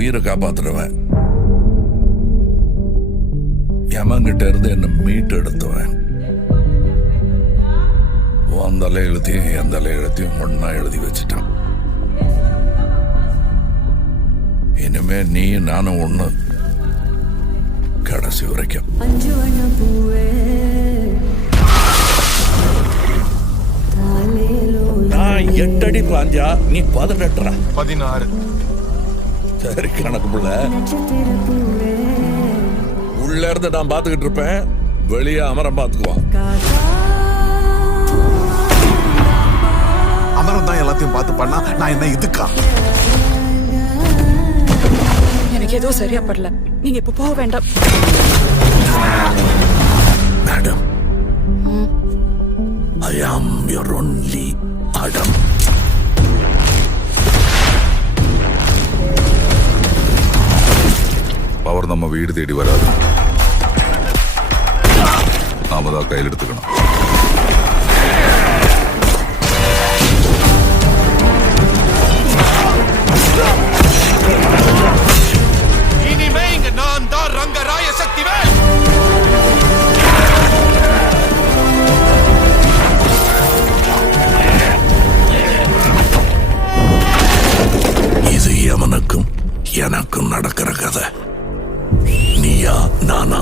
உயிரை காப்பாத்துறவன், யமங்கிட்ட இருந்து என்ன மீட்டு எடுத்துவன். உன் தலை எழுத்தையும் என் தலை எழுத்தையும் ஒன்னா எழுதி வச்சுட்டான். இனிமே நீ நானும் ஒண்ணு, கடைசி வரைக்கும். நான் 8 அடி பாஞ்சா நீ 18. 16. சரி கணக்கு புள்ள. உள்ள இருந்து நான் பாத்துக்கிட்டு இருப்பேன், வெளியே அமரம் பாத்துக்குவான். அமரம் தான் எல்லாத்தையும் பார்த்து பண்ணா நான் என்ன இதுக்கா? எனக்கு ஏதோ சரியா படல, நீங்க இப்ப போக வேண்டாம். Madam, I am your only Adam. Power நம்ம வீடு தேடி வராது, நாம தான் கையில் எடுத்துக்கணும். இனிமே இங்க நான் தான் ரங்கராய சக்திவேல். இது எவனுக்கும் எனக்கும் நடக்கிற கதை. நீயா நானா?